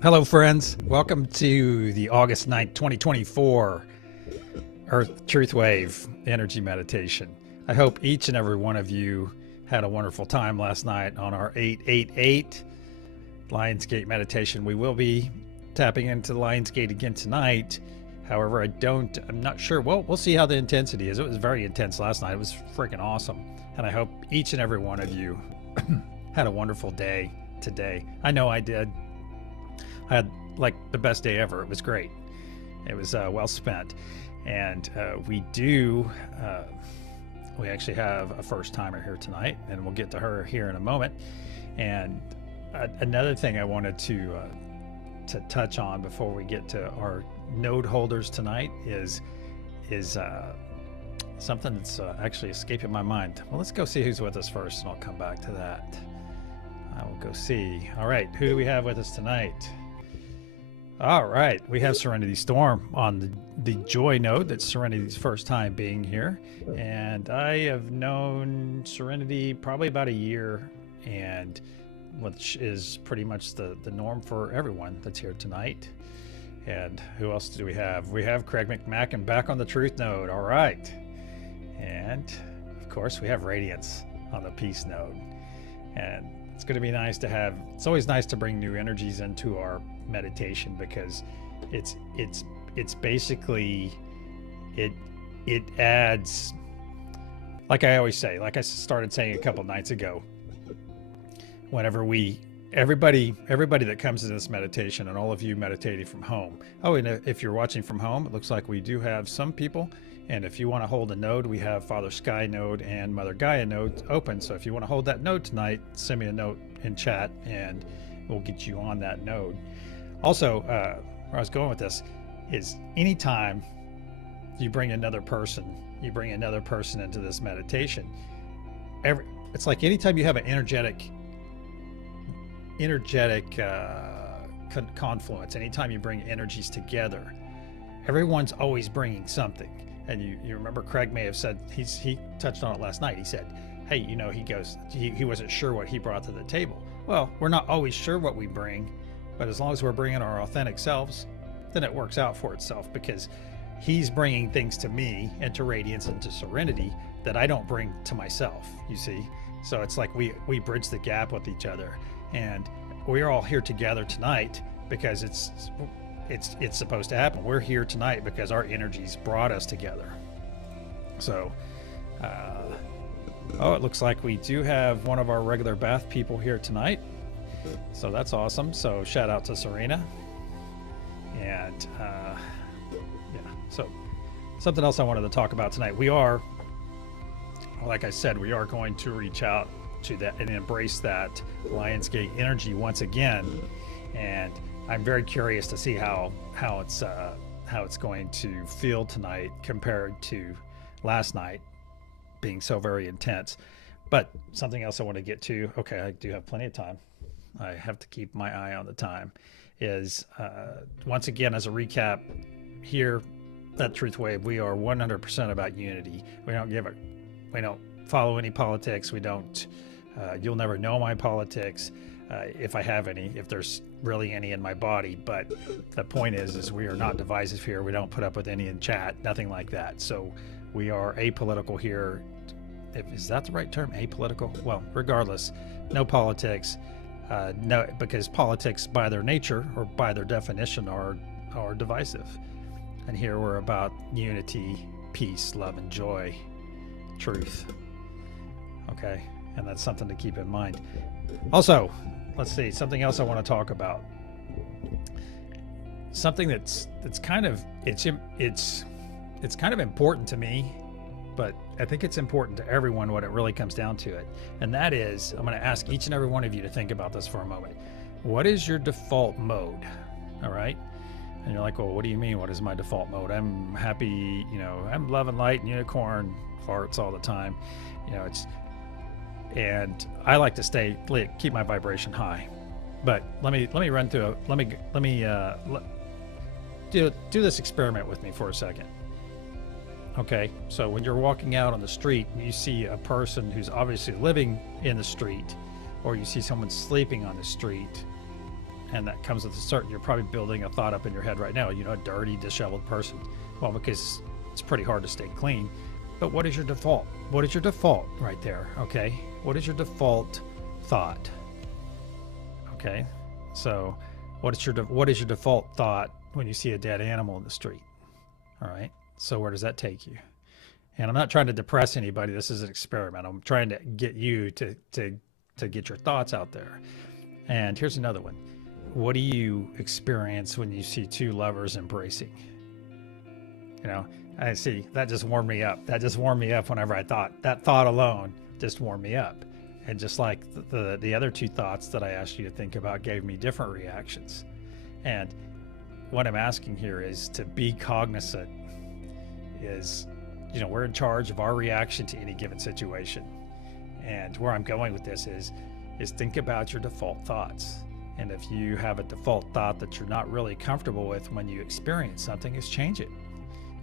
Hello, friends. Welcome to the August 9th, 2024 Earth TruthWave Energy Meditation. I hope each and every one of you had a wonderful time last night on our 888 Lionsgate meditation. We will be tapping into the Lionsgate again tonight. However, I'm not sure. Well, we'll see how the intensity is. It was very intense last night. It was freaking awesome. And I hope each and every one of you had a wonderful day today. I know I did. I had like the best day ever. It was great. It was well spent. And we actually have a first timer here tonight, and we'll get to her here in a moment. And another thing I wanted to touch on before we get to our node holders tonight is something that's actually escaping my mind. Well, let's go see who's with us first, and I'll come back to that. I will go see. All right, who do we have with us tonight? All right, we have Serenity Storm on the Joy node. That's Serenity's first time being here. And I have known Serenity probably about a year, and which is pretty much the norm for everyone that's here tonight. And who else do we have? We have Craig McMackin back on the Truth node. All right. And of course, we have Radiance on the Peace node. And it's going to be nice to have, it's always nice to bring new energies into our meditation, because it's basically, it adds, like I always say, like I started saying a couple nights ago, whenever everybody that comes to this meditation, and all of you meditating from home. Oh, and if you're watching from home, it looks like we do have some people. And if you want to hold a node, we have Father Sky node and Mother Gaia node open. So if you want to hold that node tonight, send me a note in chat and we'll get you on that node. Also, where I was going with this is anytime you bring another person into this meditation, it's like anytime you have an energetic confluence, anytime you bring energies together, everyone's always bringing something. And you remember Craig may have said, he touched on it last night. He said, hey, he wasn't sure what he brought to the table. Well, we're not always sure what we bring, but as long as we're bringing our authentic selves, then it works out for itself, because he's bringing things to me and to Radiance and to Serenity that I don't bring to myself, you see? So it's like we bridge the gap with each other, and we're all here together tonight because it's supposed to happen. We're here tonight because our energies brought us together. So, it looks like we do have one of our regular bath people here tonight. So that's awesome. So shout out to Serena. And so something else I wanted to talk about tonight. Like I said, we are going to reach out to that and embrace that Lionsgate energy once again. And I'm very curious to see how it's going to feel tonight compared to last night being so very intense. But something else I want to get to, okay, I do have plenty of time. I have to keep my eye on the time, is once again, as a recap here at TruthWave, we are 100% about unity. We don't follow any politics. We don't, you'll never know my politics. If I have any, if there's really any in my body. But the point is we are not divisive here. We don't put up with any in chat, nothing like that. So we are apolitical here. Is that the right term, apolitical? Well, regardless, no politics. No, because politics by their nature or by their definition are divisive. And here we're about unity, peace, love, and joy, truth. Okay, and that's something to keep in mind. Also, let's see, something else I want to talk about. Something that's kind of it's kind of important to me, but I think it's important to everyone when it really comes down to it. And that is, I'm going to ask each and every one of you to think about this for a moment. What is your default mode? All right? And you're like, well, what do you mean? What is my default mode? I'm happy, I'm love and light and unicorn farts all the time. And I like to keep my vibration high. But let me run through do this experiment with me for a second. Okay, so when you're walking out on the street and you see a person who's obviously living in the street, or you see someone sleeping on the street, and that comes with a certain, you're probably building a thought up in your head right now, a dirty, disheveled person. Well, because it's pretty hard to stay clean. But what is your default? What is your default right there? Okay. What is your default thought? Okay. So what is your default thought when you see a dead animal in the street? All right. So where does that take you? And I'm not trying to depress anybody. This is an experiment. I'm trying to get you to get your thoughts out there. And here's another one. What do you experience when you see two lovers embracing? I see, that just warmed me up. That just warmed me up whenever I thought. That thought alone just warmed me up. And just like the other two thoughts that I asked you to think about gave me different reactions. And what I'm asking here is to be cognizant is, we're in charge of our reaction to any given situation. And where I'm going with this is think about your default thoughts. And if you have a default thought that you're not really comfortable with when you experience something, is change it.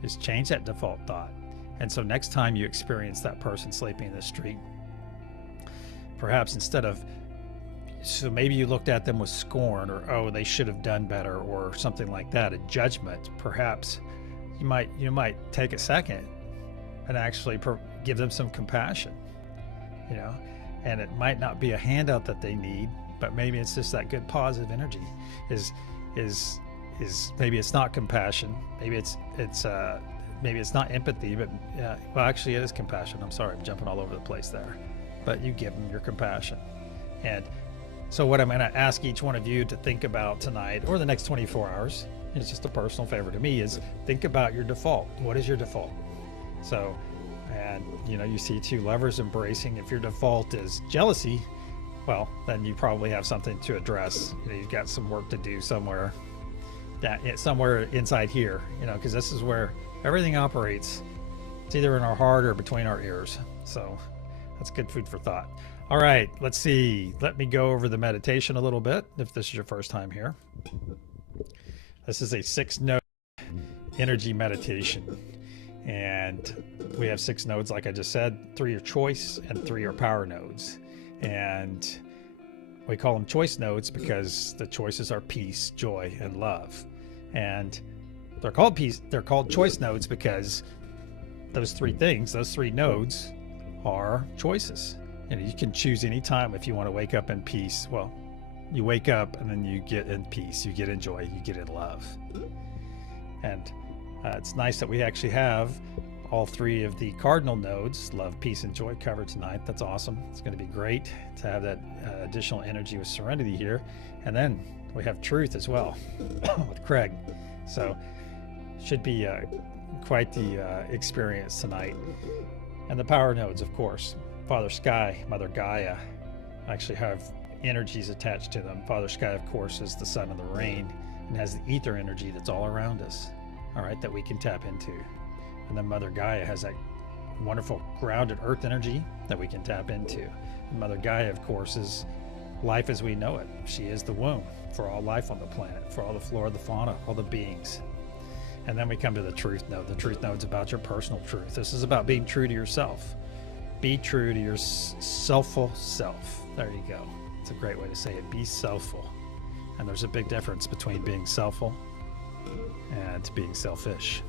Is change that default thought. And so next time you experience that person sleeping in the street, perhaps instead of, so maybe you looked at them with scorn or, oh, they should have done better or something like that, a judgment, perhaps you might take a second and actually give them some compassion, and it might not be a handout that they need, but maybe it's just that good positive energy is maybe it's not compassion, maybe it's not empathy, but well, actually it is compassion. I'm sorry, I'm jumping all over the place there, but you give them your compassion. And so what I'm going to ask each one of you to think about tonight or the next 24 hours, it's just a personal favor to me, is think about your default. What is your default? So, and you see two lovers embracing. If your default is jealousy, well, then you probably have something to address. You've got some work to do somewhere inside here, because this is where everything operates. It's either in our heart or between our ears. So that's good food for thought. All right, let's see. Let me go over the meditation a little bit if this is your first time here. This is a 6-node energy meditation. And we have 6 nodes, like I just said. 3 are choice and 3 are power nodes. And we call them choice nodes because the choices are peace, joy, and love. And they're called choice nodes because those 3 things, those 3 nodes are choices. You can choose any time if you want to wake up in peace. Well, you wake up and then you get in peace, you get in joy, you get in love. And it's nice that we actually have all 3 of the cardinal nodes, love, peace, and joy, covered tonight. That's awesome. It's going to be great to have that additional energy with Serenity here. And then we have truth as well with Craig. So should be quite the experience tonight. And the power nodes, of course. Father Sky, Mother Gaia actually have energies attached to them. Father Sky, of course, is the sun and the rain and has the ether energy that's all around us, all right, that we can tap into. And then Mother Gaia has that wonderful grounded earth energy that we can tap into. And Mother Gaia, of course, is life as we know it. She is the womb for all life on the planet, for all the flora, the fauna, all the beings. And then we come to the truth node. The truth node's about your personal truth. This is about being true to yourself. Be true to your selfful self. There you go. It's a great way to say it. Be selfful. And there's a big difference between being selfful and being selfish.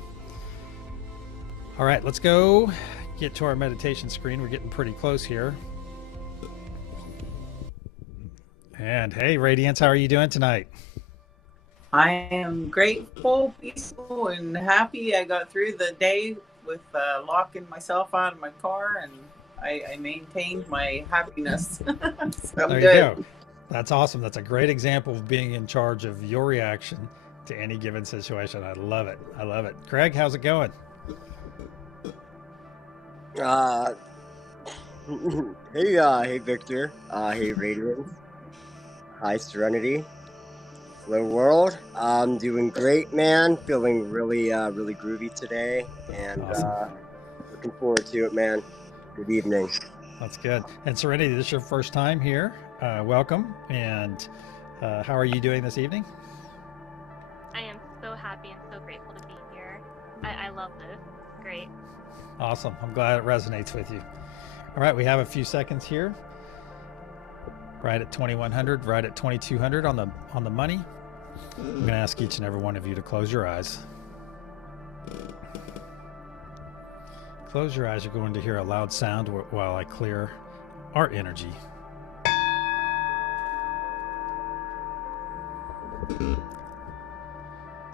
All right, let's go get to our meditation screen. We're getting pretty close here. And hey, Radiance, how are you doing tonight? I am grateful, peaceful, and happy. I got through the day with locking myself out of my car, and I maintained my happiness. So there you go. That's awesome. That's a great example of being in charge of your reaction to any given situation. I love it. I love it. Craig, how's it going? Hey Victor. Hey Radiance. Hi Serenity. Hello world. I'm doing great, man. Feeling really groovy today, and awesome. Looking forward to it, man. Good evening. That's good. And Serenity, this is your first time here. Welcome. And how are you doing this evening? I am so happy and so grateful to be here. I love this. Great. Awesome. I'm glad it resonates with you. All right, we have a few seconds here. right at 2100, right at 2200 on the money. I'm going to ask each and every one of you to close your eyes. Close your eyes. You're going to hear a loud sound while I clear our energy.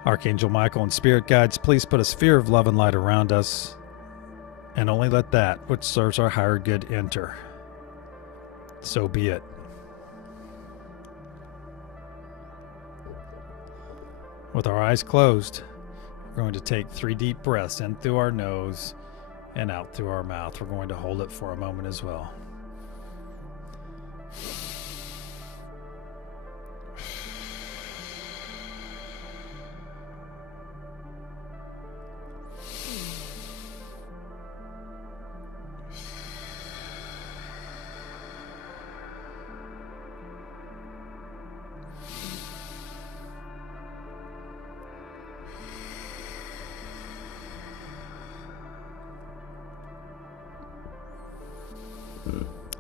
Archangel Michael and Spirit Guides, please put a sphere of love and light around us, and only let that which serves our higher good enter. So be it. With our eyes closed, we're going to take 3 deep breaths in through our nose and out through our mouth. We're going to hold it for a moment as well.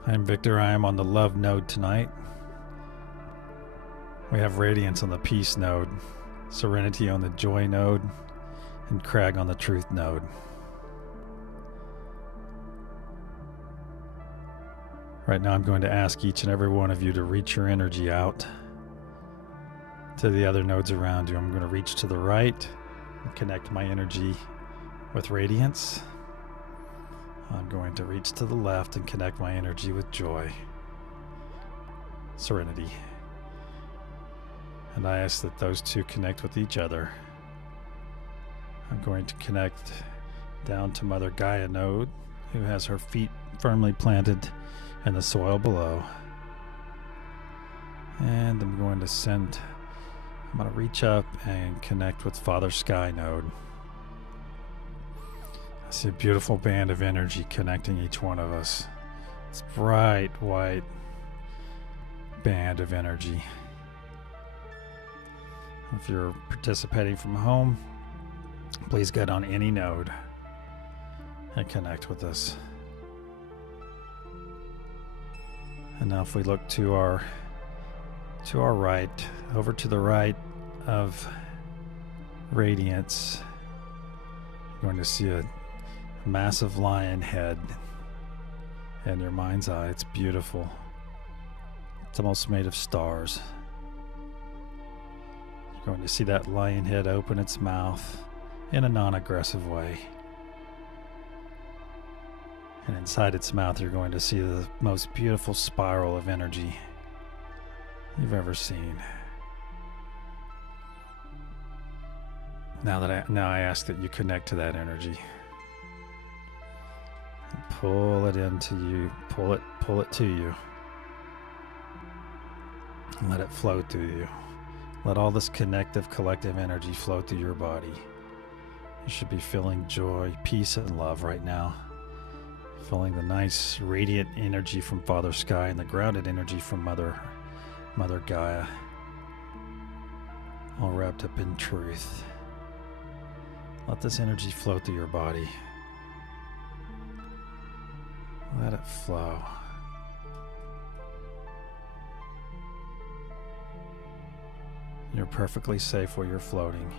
I'm Victor. I am on the love node tonight. We have Radiance on the peace node, Serenity on the joy node, and Crag on the truth node. Right now I'm going to ask each and every one of you to reach your energy out to the other nodes around you. I'm going to reach to the right and connect my energy with Radiance. I'm going to reach to the left and connect my energy with joy, Serenity. And I ask that those two connect with each other. I'm going to connect down to Mother Gaia node, who has her feet firmly planted in the soil below. And I'm going to reach up and connect with Father Sky node. I see a beautiful band of energy connecting each one of us. It's a bright white band of energy. If you're participating from home, please get on any node and connect with us. And now if we look to our right, over to the right of Radiance, you're going to see a massive lion head in your mind's eye. It's beautiful. It's almost made of stars. You're going to see that lion head open its mouth in a non-aggressive way. And inside its mouth you're going to see the most beautiful spiral of energy you've ever seen. Now I ask that you connect to that energy. And pull it into you, pull it to you. And let it flow through you. Let all this connective, collective energy flow through your body. You should be feeling joy, peace, and love right now. Feeling the nice, radiant energy from Father Sky and the grounded energy from Mother Gaia. All wrapped up in truth. Let this energy flow through your body. Let it flow. You're perfectly safe where you're floating.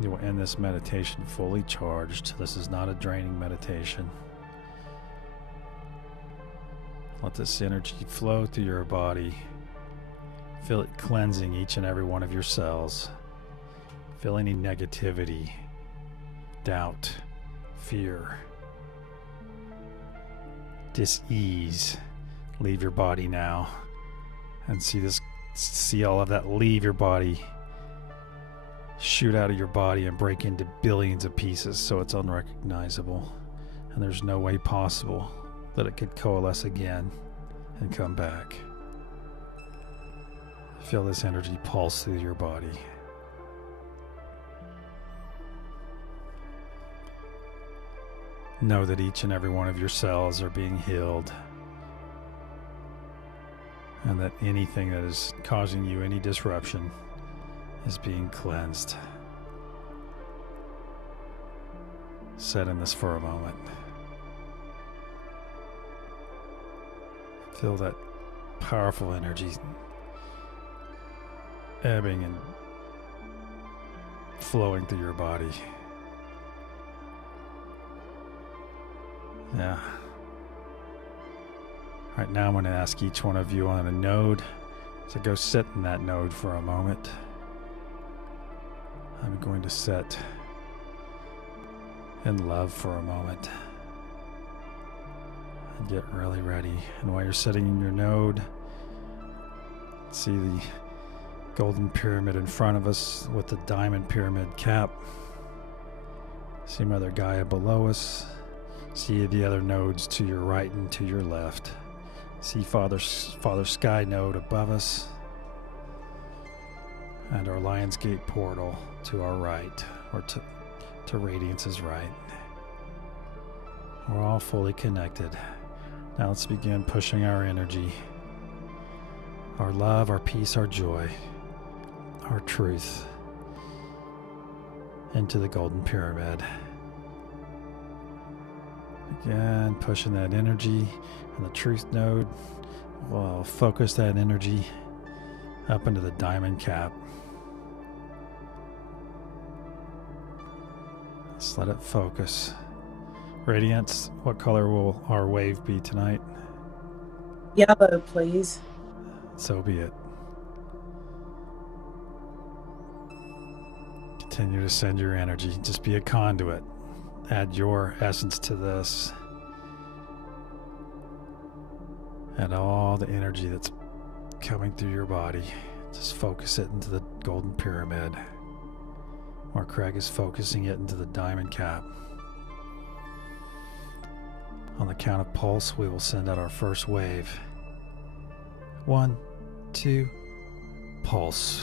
You will end this meditation fully charged. This is not a draining meditation. Let this energy flow through your body. Feel it cleansing each and every one of your cells. Feel any negativity, doubt, fear, dis-ease leave your body now. And see all of that leave your body, shoot out of your body and break into billions of pieces so it's unrecognizable. And there's no way possible that it could coalesce again and come back. Feel this energy pulse through your body. Know that each and every one of your cells are being healed, and that anything that is causing you any disruption is being cleansed. Sit in this for a moment. Feel that powerful energy ebbing and flowing through your body. Yeah. Right now I'm going to ask each one of you on a node to go sit in that node for a moment. I'm going to sit in love for a moment and get really ready. And while you're sitting in your node, see the golden pyramid in front of us with the diamond pyramid cap. See Mother Gaia below us. See the other nodes to your right and to your left. See Father Sky node above us, and our Lion's Gate portal to our right, or to Radiance's right. We're all fully connected. Now let's begin pushing our energy, our love, our peace, our joy, our truth into the golden pyramid. Again, pushing that energy, and the truth node will focus that energy up into the diamond cap. Let's let it focus. Radiance, what color will our wave be tonight? Yellow, please. So be it. Continue to send your energy. Just be a conduit. Add your essence to this. And all the energy that's coming through your body, just focus it into the golden pyramid. Or Craig is focusing it into the diamond cap. On the count of pulse, we will send out our first wave. 1, 2, pulse.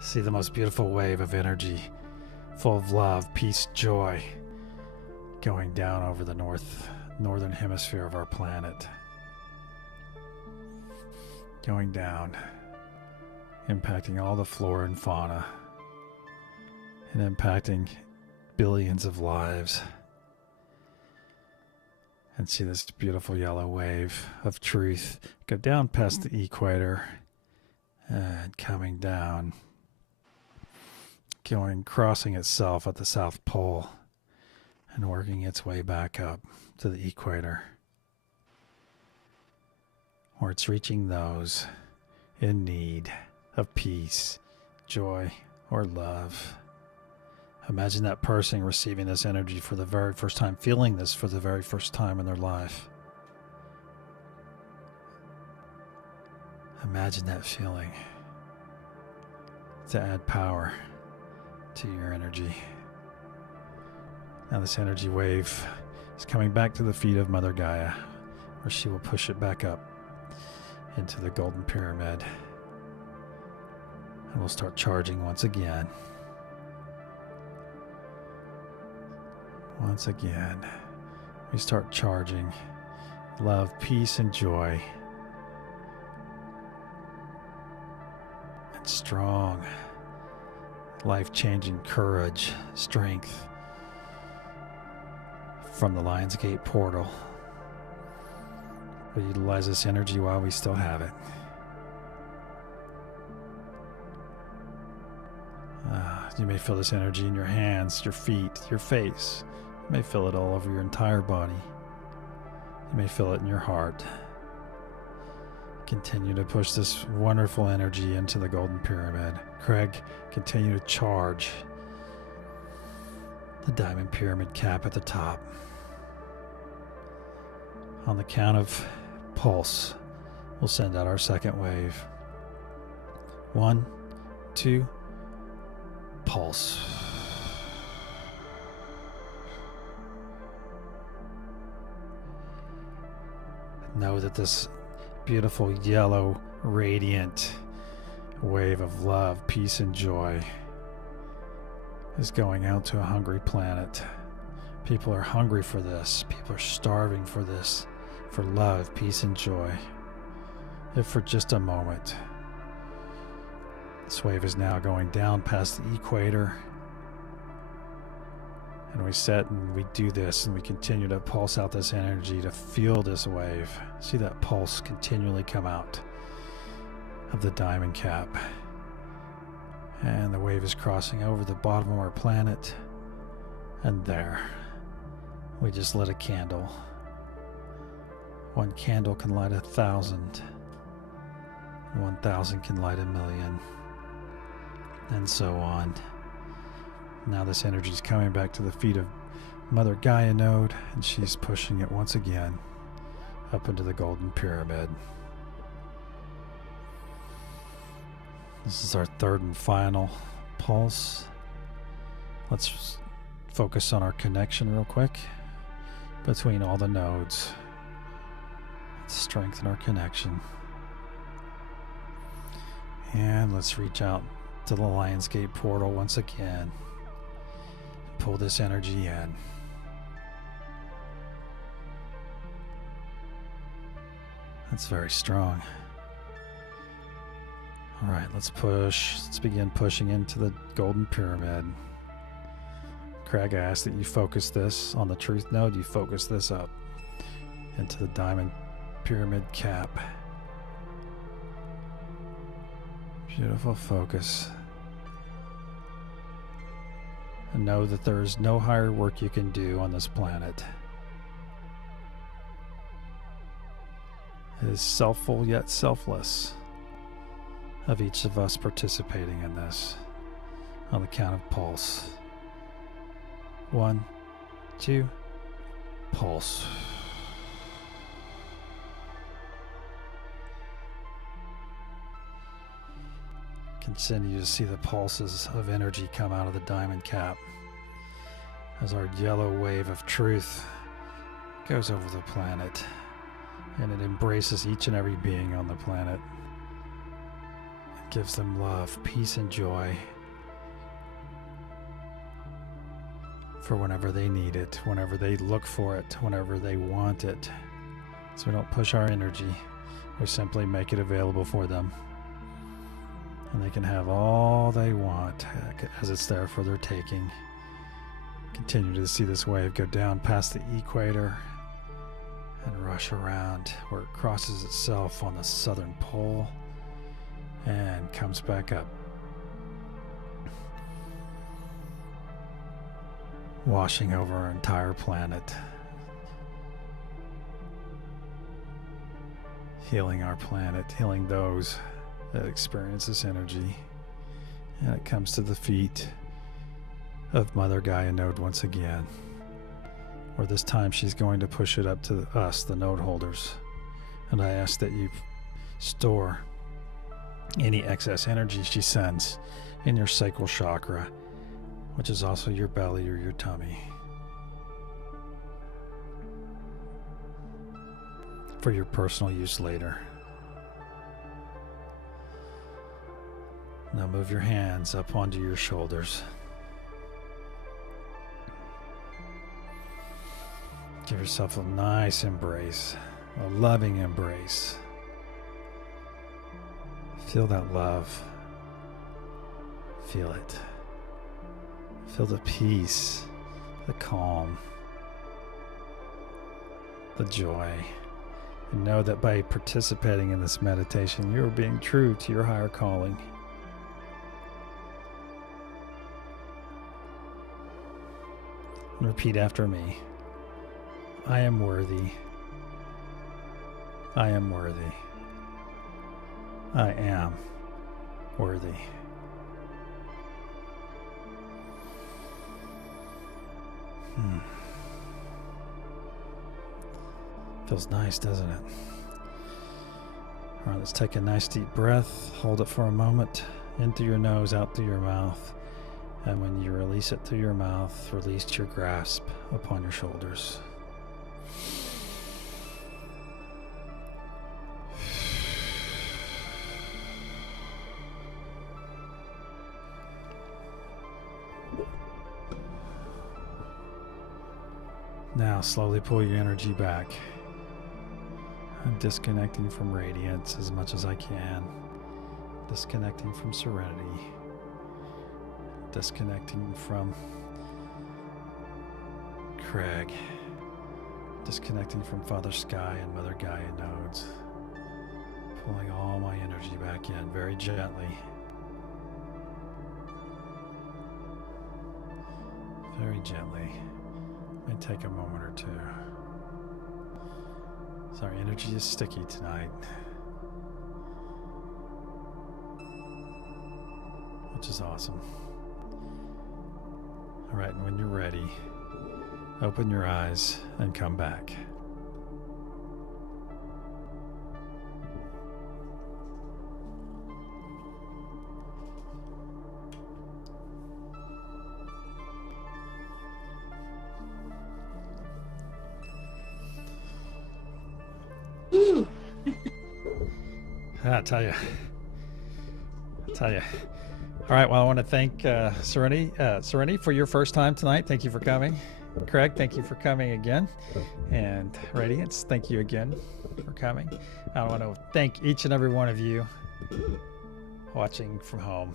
See the most beautiful wave of energy, full of love, peace, joy, going down over the northern hemisphere of our planet. Going down, impacting all the flora and fauna, and impacting billions of lives. And see this beautiful yellow wave of truth go down past the equator and coming down, crossing itself at the South Pole and working its way back up to the equator, where it's reaching those in need of peace, joy, or love. Imagine that person receiving this energy for the very first time, feeling this for the very first time in their life. Imagine that feeling to add power to your energy. Now this energy wave is coming back to the feet of Mother Gaia, where she will push it back up into the golden pyramid. And we'll start charging once again. Once again, we start charging love, peace, and joy. And strong, life-changing courage, strength from the Lion's Gate portal. We'll utilize this energy while we still have it. You may feel this energy in your hands, your feet, your face. You may feel it all over your entire body. You may feel it in your heart. Continue to push this wonderful energy into the golden pyramid. Craig, continue to charge the diamond pyramid cap at the top. On the count of pulse, we'll send out our second wave. 1, 2, pulse. Know that this beautiful yellow, radiant wave of love, peace, and joy is going out to a hungry planet. People are hungry for this. People are starving for this, for love, peace, and joy. If for just a moment. This wave is now going down past the equator And we sit and we do this and we continue to pulse out this energy to feel this wave. See that pulse continually come out of the diamond cap. And the wave is crossing over the bottom of our planet. And there, we just lit a candle. One candle can light 1,000. 1,000 can light 1,000,000. And so on. Now this energy is coming back to the feet of Mother Gaia node, and she's pushing it once again up into the golden pyramid. This is our third and final pulse. Let's focus on our connection real quick between all the nodes. Let's strengthen our connection. And let's reach out to the Lionsgate portal once again. Pull this energy in. That's very strong. All right, let's push. Let's begin pushing into the golden pyramid. Craig, I ask that you focus this on the truth node. You focus this up into the diamond pyramid cap. Beautiful focus. And know that there is no higher work you can do on this planet. It is selfful yet selfless of each of us participating in this on the count of pulse. 1, 2, pulse. Continue to see the pulses of energy come out of the diamond cap as our yellow wave of truth goes over the planet, and it embraces each and every being on the planet. It gives them love, peace, and joy for whenever they need it, whenever they look for it, whenever they want it. So we don't push our energy, we simply make it available for them. And they can have all they want as it's there for their taking. Continue to see this wave go down past the equator and rush around where it crosses itself on the southern pole and comes back up, washing over our entire planet, healing our planet, healing those that experience this energy. And it comes to the feet of Mother Gaia node once again, where this time she's going to push it up to us, the node holders. And I ask that you store any excess energy she sends in your sacral chakra, which is also your belly or your tummy, for your personal use later. Now move your hands up onto your shoulders. Give yourself a nice embrace, a loving embrace. Feel that love. Feel it. Feel the peace, the calm, the joy. And know that by participating in this meditation, you are being true to your higher calling. And repeat after me. I am worthy. I am worthy. I am worthy. Feels nice, doesn't it? All right, let's take a nice deep breath. Hold it for a moment. In through your nose, out through your mouth. And when you release it through your mouth, release your grasp upon your shoulders. Now slowly pull your energy back. I'm disconnecting from radiance as much as I can. Disconnecting from serenity. Disconnecting from Craig. Disconnecting from Father Sky and Mother Gaia nodes. Pulling all my energy back in very gently. Very gently. May take a moment or two. Sorry, energy is sticky tonight. Which is awesome. All right, and when you're ready, open your eyes and come back. I tell you. All right, well, I want to thank Serenity for your first time tonight. Thank you for coming. Craig, thank you for coming again. And Radiance, thank you again for coming. I want to thank each and every one of you watching from home.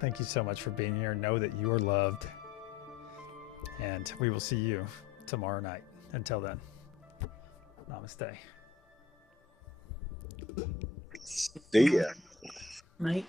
Thank you so much for being here. Know that you are loved. And we will see you tomorrow night. Until then, namaste. See ya. Night.